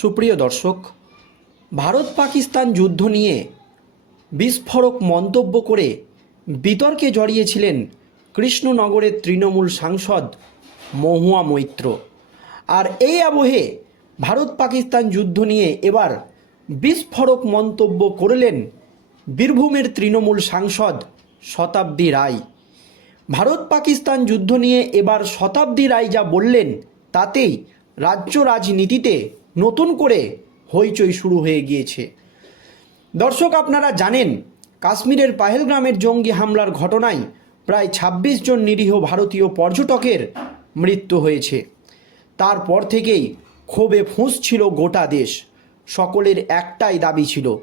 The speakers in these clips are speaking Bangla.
সুপ্রিয় দর্শক ভারত পাকিস্তান যুদ্ধ নিয়ে বিস্ফোরক মন্তব্য করে বিতর্কে জড়িয়েছিলেন কৃষ্ণনগরের তৃণমূল সাংসদ মহুয়া মৈত্র। আর এই আবহে ভারত পাকিস্তান যুদ্ধ নিয়ে এবার বিস্ফোরক মন্তব্য করলেন বীরভূমের তৃণমূল সাংসদ শতাব্দী রায়। ভারত পাকিস্তান যুদ্ধ নিয়ে এবার শতাব্দী রায় যা বললেন, তাতেই রাজ্য রাজনীতিতে নতুন করে হইচই শুরু হয়ে গিয়েছে। দর্শক, আপনারা জানেন, কাশ্মীরের পাহেলগ্রামের জঙ্গি হামলার ঘটনায় প্রায় ২৬ জন নিরীহ ভারতীয় পর্যটকের মৃত্যু হয়েছে। তারপর থেকেই ক্ষোভে ফুঁসছিল গোটা দেশ। সকলের একটাই দাবি ছিল,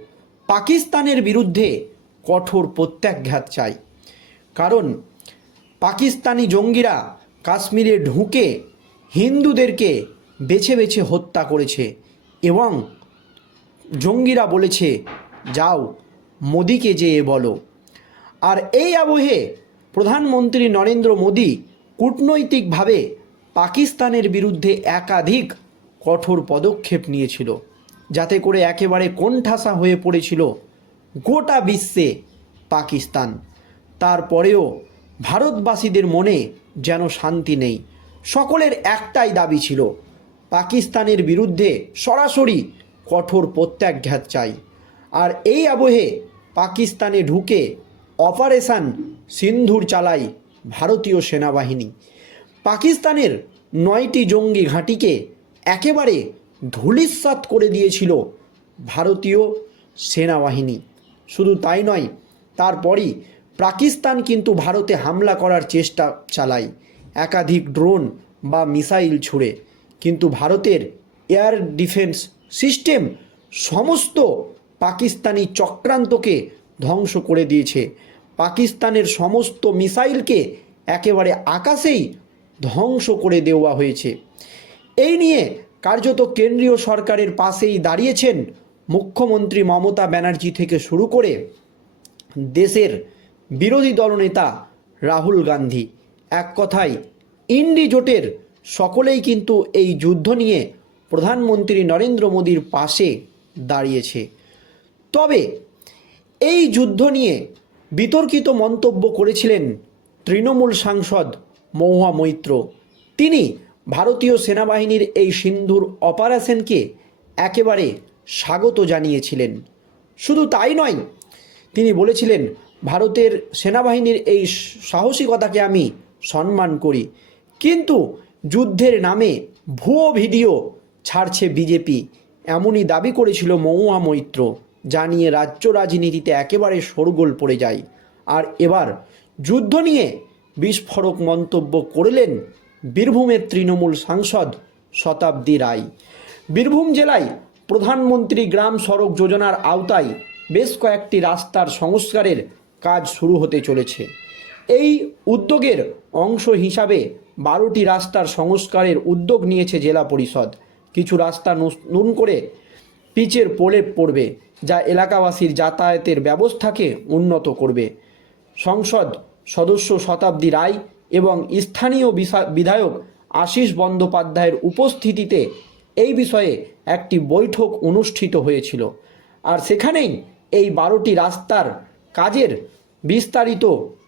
পাকিস্তানের বিরুদ্ধে কঠোর প্রত্যাঘাত চাই। কারণ, পাকিস্তানি জঙ্গিরা কাশ্মীরে ঢুকে হিন্দুদেরকে বেছে বেছে হত্যা করেছে এবং জঙ্গিরা বলেছে, যাও, মোদিকে যেয়ে বলো। আর এই আবহে প্রধানমন্ত্রী নরেন্দ্র মোদী কূটনৈতিকভাবে পাকিস্তানের বিরুদ্ধে একাধিক কঠোর পদক্ষেপ নিয়েছিল, যাতে করে একেবারে কোণঠাসা হয়ে পড়েছিল গোটা বিশ্বে পাকিস্তান। তারপরেও ভারতবাসীদের মনে যেন শান্তি নেই। সকলের একটাই দাবি ছিল পাকিস্তানের বিরুদ্ধে সরাসরি কঠোর প্রত্যাঘাত চাই। আর এই আবহে পাকিস্তানে ঢুকে অপারেশন সিন্ধুর চালায় ভারতীয় সেনাবাহিনী। পাকিস্তানের নয়টি জঙ্গি ঘাঁটিকে একেবারে ধূলিসাৎ করে দিয়েছিল ভারতীয় সেনাবাহিনী। শুধু তাই নয়, তারপরই পাকিস্তান কিন্তু ভারতে হামলা করার চেষ্টা চালায়। একাধিক ড্রোন বা মিসাইল ছুড়ে। কিন্তু ভারতের এয়ার ডিফেন্স সিস্টেম সমস্ত পাকিস্তানি চক্রান্তকে ধ্বংস করে দিয়েছে। পাকিস্তানের সমস্ত মিসাইলকে একেবারে আকাশেই ধ্বংস করে দেওয়া হয়েছে। এই নিয়ে কার্যত কেন্দ্রীয় সরকারের পাশেই দাঁড়িয়েছেন মুখ্যমন্ত্রী মমতা ব্যানার্জি থেকে শুরু করে দেশের বিরোধী দলনেতা রাহুল গান্ধী। এক কথায়, ইন্ডি জোটের সকলেই কিন্তু এই যুদ্ধ নিয়ে প্রধানমন্ত্রী নরেন্দ্র মোদীর পাশে দাঁড়িয়েছে। তবে এই যুদ্ধ নিয়ে বিতর্কিত মন্তব্য করেছিলেন তৃণমূল সাংসদ মহুয়া মৈত্র। তিনি ভারতীয় সেনাবাহিনীর এই সিন্ধুর অপারেশনকে একেবারে স্বাগত জানিয়েছিলেন। শুধু তাই নয়, তিনি বলেছিলেন, ভারতের সেনাবাহিনীর এই সাহসিকতাকে আমি সম্মান করি। কিন্তু যুদ্ধের নামে ভুয়ো ভিডিও ছাড়ছে বিজেপি। এমনই দাবি করেছিল মহুয়া মৈত্র যা নিয়ে রাজ্য রাজনীতিতে একেবারে শোরগোল পড়ে যায়। আর এবার যুদ্ধ নিয়ে বিস্ফোরক মন্তব্য করলেন বীরভূমের তৃণমূল সাংসদ শতাব্দী রায়। বীরভূম জেলায় প্রধানমন্ত্রী গ্রাম সড়ক যোজনার আওতায় বেশ কয়েকটি রাস্তার সংস্কারের কাজ শুরু হতে চলেছে। এই উদ্যোগের অংশ হিসাবে বারোটি রাস্তার সংস্কারের উদ্যোগ নিয়েছে জেলা পরিষদ। কিছু রাস্তা নুন করে পিচের প্রলেপ পড়বে, যা এলাকাবাসীর যাতায়াতের ব্যবস্থাকে উন্নত করবে। সংসদ সদস্য শতাব্দী রায় এবং স্থানীয় বিধায়ক আশিস বন্দ্যোপাধ্যায়ের উপস্থিতিতে এই বিষয়ে একটি বৈঠক অনুষ্ঠিত হয়েছিল। আর সেখানেই এই বারোটি রাস্তার কাজের বিস্তারিত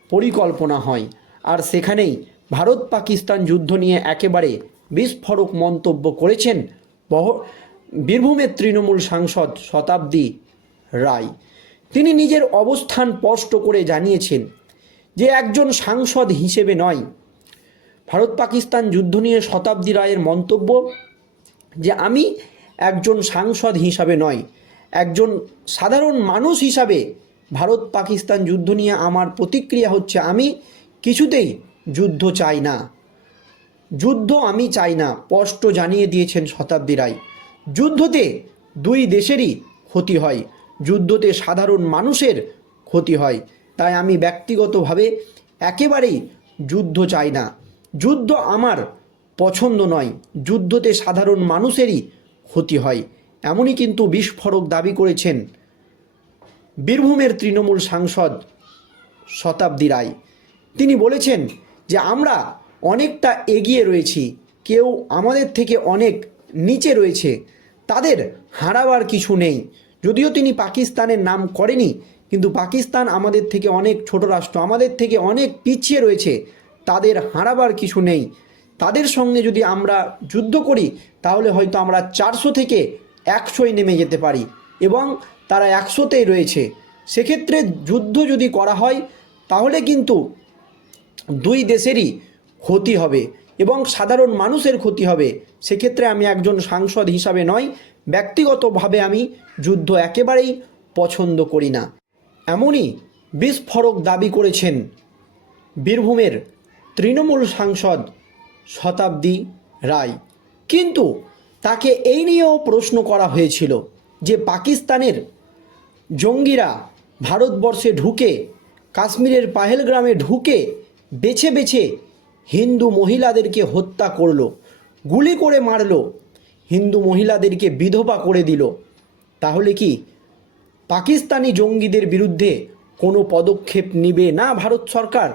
পরিকল্পনা হয়। আর সেখানেই ভারত পাকিস্তান যুদ্ধ নিয়ে একেবারে বিস্ফোরক মন্তব্য করেছেন বহ বীরভূমের তৃণমূল সাংসদ শতাব্দী রায়। তিনি নিজের অবস্থান স্পষ্ট করে জানিয়েছেন যে একজন সাংসদ হিসেবে নয়। ভারত পাকিস্তান যুদ্ধ নিয়ে শতাব্দী রায়ের মন্তব্য যে আমি একজন সাংসদ হিসাবে নয়, একজন সাধারণ মানুষ হিসাবে ভারত পাকিস্তান যুদ্ধ নিয়ে আমার প্রতিক্রিয়া হচ্ছে আমি কিছুতেই যুদ্ধ চাই না। যুদ্ধ আমি চাই না, স্পষ্ট জানিয়ে দিয়েছেন শতাব্দী রায়। যুদ্ধতে দুই দেশেরই ক্ষতি হয়, যুদ্ধতে সাধারণ মানুষের ক্ষতি হয়, তাই আমি ব্যক্তিগতভাবে একেবারেই যুদ্ধ চাই না। যুদ্ধ আমার পছন্দ নয়, যুদ্ধতে সাধারণ মানুষেরই ক্ষতি হয়, এমনই কিন্তু বিস্ফোরক দাবি করেছেন বীরভূমের তৃণমূল সাংসদ শতাব্দী রায়। তিনি বলেছেন যে, আমরা অনেকটা এগিয়ে রয়েছি। কেউ আমাদের থেকে অনেক নিচে রয়েছে। তাদের হারাবার কিছু নেই। যদিও তিনি পাকিস্তানের নাম করেনি, কিন্তু পাকিস্তান আমাদের থেকে অনেক ছোট রাষ্ট্র, আমাদের থেকে অনেক পিছিয়ে রয়েছে। তাদের হারাবার কিছু নেই। তাদের সঙ্গে যদি আমরা যুদ্ধ করি, তাহলে হয়তো আমরা চারশো থেকে একশোয় নেমে যেতে পারি। এবং তারা একশোতেই রয়েছে। সেক্ষেত্রে যুদ্ধ যদি করা হয়, তাহলে কিন্তু দুই দেশেরই ক্ষতি হবে এবং সাধারণ মানুষের ক্ষতি হবে। সেক্ষেত্রে আমি একজন সাংসদ হিসাবে নয় ব্যক্তিগতভাবে আমি যুদ্ধ একেবারেই পছন্দ করি না। এমনই বিস্ফোরক দাবি করেছেন বীরভূমের তৃণমূল সাংসদ শতাব্দী রায়। কিন্তু তাকে এই নিয়েও প্রশ্ন করা হয়েছিল যে পাকিস্তানের জঙ্গিরা ভারতবর্ষে ঢুকে, কাশ্মীরের পাহেলগ্রামে ঢুকে বেছে বেছে হিন্দু মহিলাদেরকে হত্যা করল, গুলি করে মারলো, হিন্দু মহিলাদেরকে বিধবা করে দিল। তাহলে কি পাকিস্তানি জঙ্গিদের বিরুদ্ধে কোনো পদক্ষেপ নিবে না ভারত সরকার?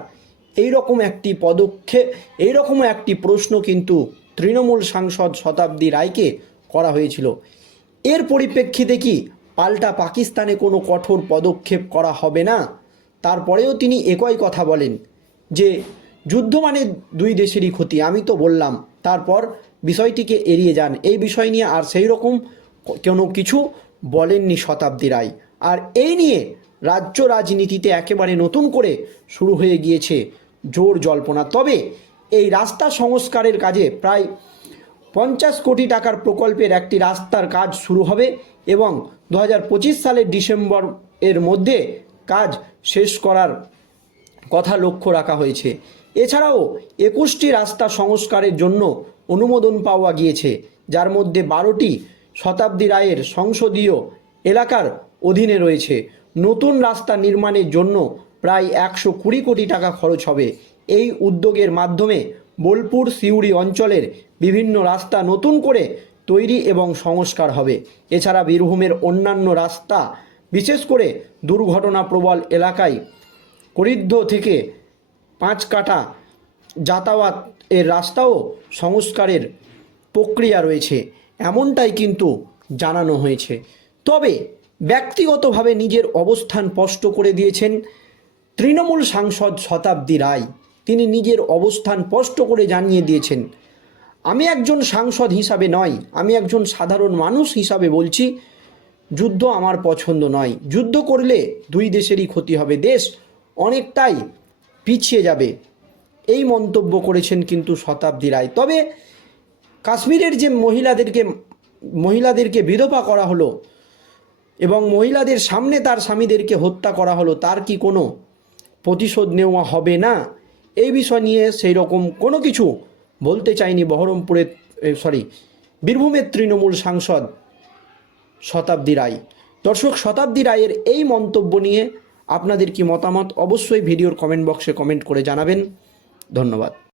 এই রকম একটি পদক্ষেপ এই রকম একটি প্রশ্ন কিন্তু তৃণমূল সাংসদ শতাব্দী রায়কে করা হয়েছিল। এর পরিপ্রেক্ষিতে কি পাল্টা পাকিস্তানে কোনো কঠোর পদক্ষেপ করা হবে না? তারপরেও তিনি একই কথা বলেন, যে যুদ্ধ মানে দুই দেশেরই ক্ষতি, আমি তো বললাম। তারপর বিষয়টিকে এড়িয়ে যান। এই বিষয় নিয়ে আর সেই রকম কোনো কিছু বলেননি শতাব্দী রায়। আর এই নিয়ে রাজ্য রাজনীতিতে একেবারে নতুন করে শুরু হয়ে গিয়েছে জোর জল্পনা। তবে এই রাস্তা সংস্কারের কাজে প্রায় পঞ্চাশ কোটি টাকার প্রকল্পের একটি রাস্তার কাজ শুরু হবে এবং দু হাজার পঁচিশ সালের ডিসেম্বর এর মধ্যে কাজ শেষ করার কথা লক্ষ্য রাখা হয়েছে। এছাড়াও একুশটি রাস্তা সংস্কারের জন্য অনুমোদন পাওয়া গিয়েছে, যার মধ্যে বারোটি শতাব্দী রায়ের সংসদীয় এলাকার অধীনে রয়েছে। নতুন রাস্তা নির্মাণের জন্য প্রায় একশো কুড়ি কোটি টাকা খরচ হবে। এই উদ্যোগের মাধ্যমে বোলপুর সিউড়ি অঞ্চলের বিভিন্ন রাস্তা নতুন করে তৈরি এবং সংস্কার হবে। এছাড়া বীরভূমের অন্যান্য রাস্তা, বিশেষ করে দুর্ঘটনা প্রবল এলাকায় করিদ্ধ থেকে পাঁচ কাটা যাতায়াত এর রাস্তাও সংস্কারের প্রক্রিয়া রয়েছে। এমনটাই কিন্তু জানানো হয়েছে। তবে ব্যক্তিগতভাবে নিজের অবস্থান স্পষ্ট করে দিয়েছেন তৃণমূল সাংসদ শতাব্দী রায়। তিনি নিজের অবস্থান স্পষ্ট করে জানিয়ে দিয়েছেন, আমি একজন সাংসদ হিসাবে নয়, আমি একজন সাধারণ মানুষ হিসাবে বলছি, যুদ্ধ আমার পছন্দ নয়। যুদ্ধ করলে দুই দেশেরই ক্ষতি হবে, দেশ অনেকটাই পিছিয়ে যাবে। এই মন্তব্য করেছেন কিন্তু শতাব্দী রায়। তবে কাশ্মীরের যে মহিলাদেরকে মহিলাদেরকে বিধবা করা হলো এবং মহিলাদের সামনে তার স্বামীদেরকে হত্যা করা হলো, তার কি কোনো প্রতিশোধ নেওয়া হবে না? এই বিষয় নিয়ে সেই রকম কোনো কিছু বলতে চাইনি বহরমপুরের সরি বীরভূমের তৃণমূল সাংসদ শতাব্দী রায়। দর্শক, শতাব্দী রায়ের এই মন্তব্য নিয়ে আপনাদের কি মতামত? অবশ্যই ভিডিওর কমেন্ট বক্সে কমেন্ট করে জানাবেন। ধন্যবাদ।